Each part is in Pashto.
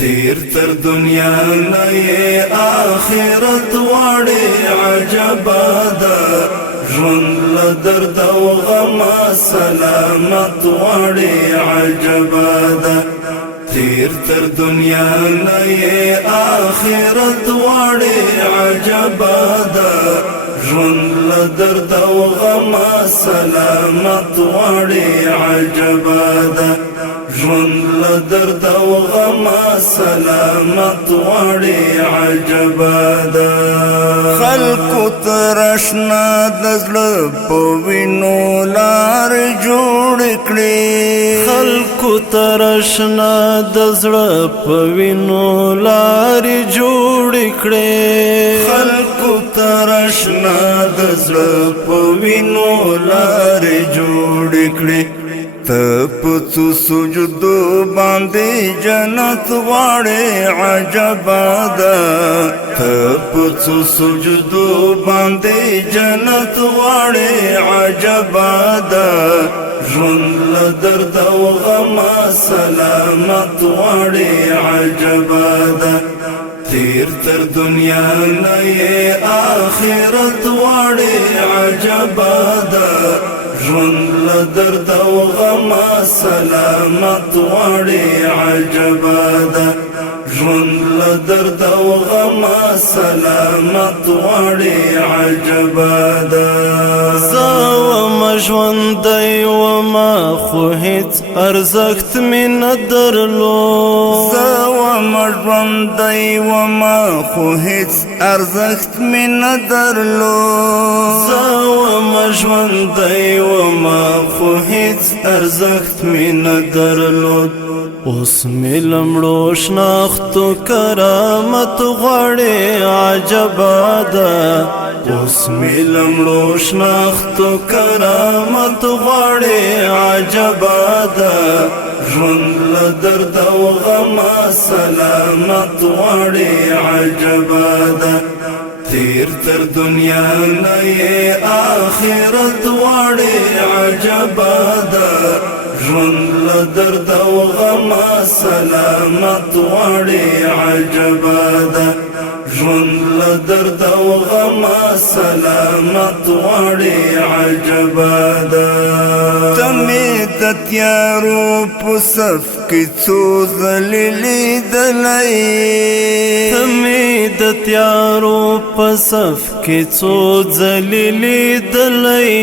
تیر تر دنیا نه آخرت واړې عجبا ده ژوند له درد او غم سلامت واړې عجبا ده تیر تر دنیا نه آخرت واړې عجبا ده ژوند له درد او غم سلامت واړې عجبا ده ژوند له درد او غم سلامت واړې عجبا ده خلکو ته راشنا د زړه په وینو لار جوړ کړي خلکو ته راشنا د زړه په وینو لار جوړ کړي خلکو ته راشنا د زړه په وینو لار جوړ کړي تپڅو سجدو باندې جنت واړې عجبا ده تپڅو سجدو باندې جنت واړې عجبا ده ژوند له درد او غم سلامت واړې عجبا ده تیر تر دنیا نه آخرت واړې عجبا ده ژوند له درد او غم سلامت واړې عجبا ده ژوند له درد او غم سلامت واړې عجبا ده زه ومه ژوندی ومه خو هېڅ ارزښت مې نه درلود زه ومه ژوندی ومه خو هېڅ ارزښت مې نه درلود زه ومه ژوندی ومه خو هېڅ ارزښت مې نه درلود اوس مې له مړو شناختو کرامت غواړې عجبا ده اوس مې له مړو شناختو کرامت غواړې عجبا ده ژوند له درد او غم سلامت غواړې عجبا ده تیر تر دنیا نه آخرت غواړې عجبا ده ژوند له درد او غم سلامت غواړې عجبا ده ژوند له درد او غم سلامت غواړې عجبا ده ته مې د تیارو په صف کې څو ځلې لیدلی ته مې د تیارو په صف کې څو ځلې لیدلی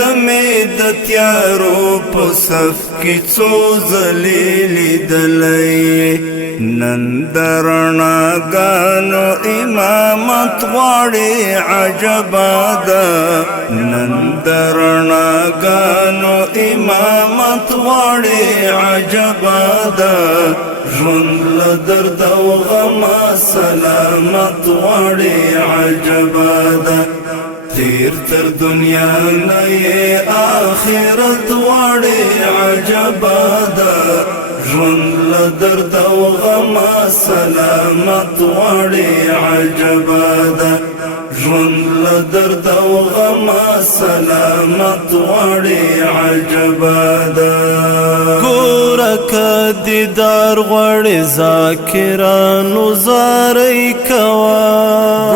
ته مې د تیارو په صف کې څو ځلې لیدلی نن د رڼاګانو امامت غواړې عجبا ده نن د رڼاګانو امامت غواړې عجبا ده ژوند له درد او غم سلامت غواړې عجبا ده تیر تر دنیا نه آخرت غواړې عجبا ده ژوند له درد او غم سلامت غواړې عجبا ده ژوند له درد او غم سلامت غواړې عجبا ده ګوره که دیدار غواړې ذاکرانو زارۍ کوه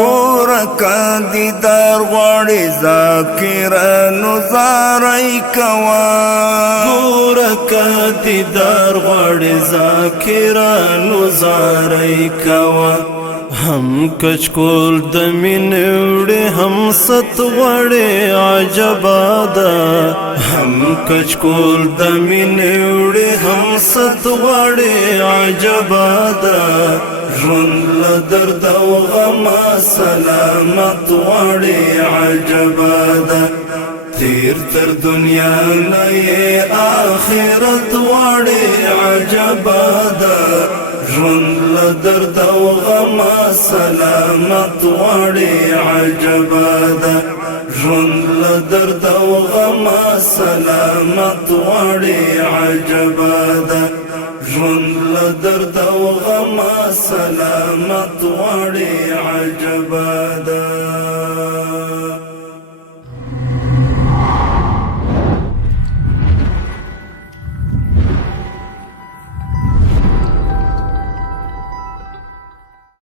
ګوره که دیدار غواړې ذاکرانو زارۍ کوه ګوره که دیدار غواړې ذاکرانو زارۍ کوه هم کچکول د مینې وړې هم ست غواړې عجبا ده هم کچکول د مینې وړې هم ست غواړې عجبا ده ژوند له درد او غم سلامت غواړې عجبا ده تیر تر دنیا نه آخرت غواړې عجبا ده ژوند له درد او غم سلامت غواړې عجبا ده ژوند له درد او غم سلامت غواړې عجبا ده ژوند له درد او غم سلامت غواړې عجبا ده